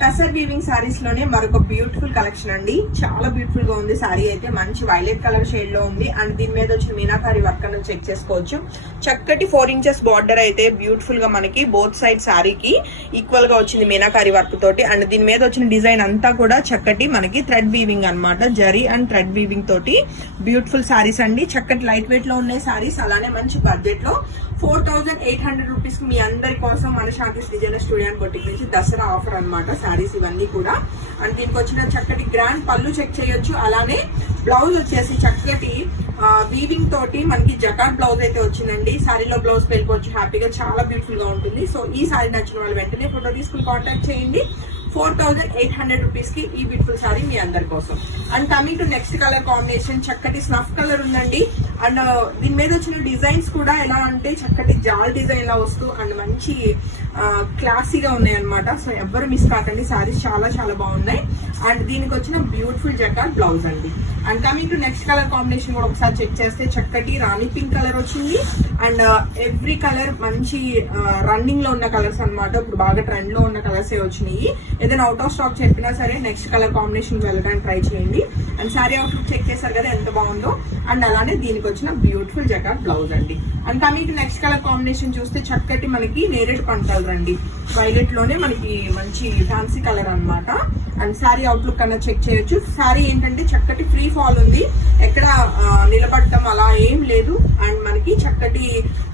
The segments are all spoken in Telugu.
టసర్ వీవింగ్ సారీస్ లోనే మరొక బ్యూటిఫుల్ కలెక్షన్ అండి. చాలా బ్యూటిఫుల్ గా ఉంది సారీ అయితే. మంచి వైలెట్ కలర్ షేడ్ లో ఉంది అండ్ దీని మీద వచ్చిన మీనాకారి వర్క్ అనేది చెక్ చేసుకోవచ్చు. చక్కటి 4 ఇంచెస్ బార్డర్ అయితే బ్యూటిఫుల్ గా మనకి బోత్ సైడ్ సారీకి ఈక్వల్ గా వచ్చింది మీనాకారి వర్క్ తోటి. అండ్ దీని మీద వచ్చిన డిజైన్ అంతా కూడా చక్కటి మనకి థ్రెడ్ వీవింగ్ అన్నమాట. జరీ అండ్ థ్రెడ్ వీవింగ్ తోటి బ్యూటిఫుల్ సారీస్ అండి. చక్కటి లైట్ వెయిట్ లో ఉన్నాయి సారీస్. అలానే మంచి బడ్జెట్ లో 4800 రూపీస్ మీ అందరి కోసం మన శాంతి డిజైనర్ స్టూడియో అండ్ బొటిక్ నుంచి దసరా ఆఫర్ అన్నమాట సారీస్ ఇవన్నీ కూడా. అండ్ దీనికి వచ్చిన చక్కటి గ్రాండ్ పళ్ళు చెక్ చేయొచ్చు. అలానే బ్లౌజ్ వచ్చేసి చక్కటి వీవింగ్ తోటి మనకి జకాట్ బ్లౌజ్ అయితే వచ్చిందండి. సారీలో బ్లౌజ్ పెట్టుకోవచ్చు హ్యాపీగా, చాలా బ్యూటిఫుల్ గా ఉంటుంది. సో ఈ సారీ నచ్చిన వాళ్ళు వెంటనే ఫోటో తీసుకుని కాంటాక్ట్ చేయండి. 4800 రూపీస్ కి ఈ బ్యూటిఫుల్ సారీ మీ అందరి కోసం. And coming to next colour combination, చక్కటి స్నఫ్ కలర్ ఉందండి. అండ్ దీని మీద వచ్చిన డిజైన్స్ కూడా ఎలా అంటే చక్కటి జాల్ డిజైన్ లా వస్తూ అండ్ మంచి క్లాసీగా ఉన్నాయి అనమాట. సో ఎవ్వరు మిస్ కాకండి, సారీస్ చాలా చాలా బాగున్నాయి. అండ్ దీనికి వచ్చిన బ్యూటిఫుల్ జకాట్ బ్లౌజ్ అండి. And coming to next colour combination కూడా ఒకసారి చెక్ చేస్తే చక్కటి రాణి పింక్ కలర్ వచ్చింది. అండ్ ఎవ్రీ కలర్ మంచి రన్నింగ్ లో ఉన్న కలర్స్ అనమాట. ఇప్పుడు బాగా ట్రెండ్ లో ఉన్న కలర్స్ వచ్చినాయి. ఏదైనా అవుట్ ఆఫ్ స్టాక్ చెప్పినా సరే నెక్స్ట్ కలర్ కాంబినేషన్ వెళ్ళడానికి ట్రై చేయండి. అండ్ సారీ అవుట్లుక్ చెక్ చేశారు కదా ఎంత బాగుందో. అండ్ అలానే దీనికి వచ్చిన బ్యూటిఫుల్ జకాట్ బ్లౌజ్ అండి. And coming next colour combination చూస్తే చక్కటి మనకి నేరేడు పంట కలర్ అండి. వైలెట్ లోనే మనకి మంచి ఫ్యాన్సీ కలర్ అన్నమాట. అండ్ సారీ అవుట్లుక్ అన్న చెక్ చేయొచ్చు. సారీ ఏంటంటే చక్కటి ఫ్రీ ఫాల్ ఉంది, ఎక్కడ నిలబడటం అలా ఏం లేదు. అండ్ మనకి చక్కటి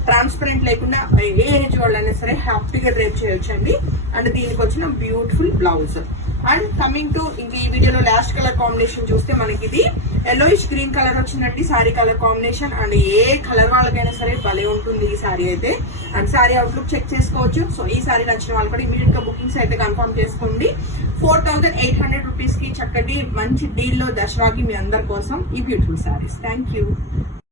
ట్రాన్స్పరెంట్ లేకుండా ఏ ఏజ్ వాళ్ళైనా సరే హ్యాపీగా డ్రైప్ చేయొచ్చు అండి. అండ్ దీనికి వచ్చిన beautiful blouse. And coming to ఇంకా ఈ వీడియోలో లాస్ట్ కలర్ కాంబినేషన్ చూస్తే మనకి ఇది ఎల్లోయిష్ గ్రీన్ కలర్ వచ్చిందండి sorry colour combination. And A colour వాళ్ళకైనా సరే భలే ఉంటుంది ఈ సారీ అయితే. అండ్ సారీ అవుట్లుక్ చెక్ చేసుకోవచ్చు. సో ఈ సారీ నచ్చిన వాళ్ళు కూడా ఇమీడియట్ గా బుకింగ్స్ అయితే కన్ఫర్మ్ చేసుకోండి. 4800 రూపీస్ కి చక్కటి మంచి డీల్ లో దసరాకి మీ అందరి కోసం ఈ బ్యూటిఫుల్ సారీస్. Thank you.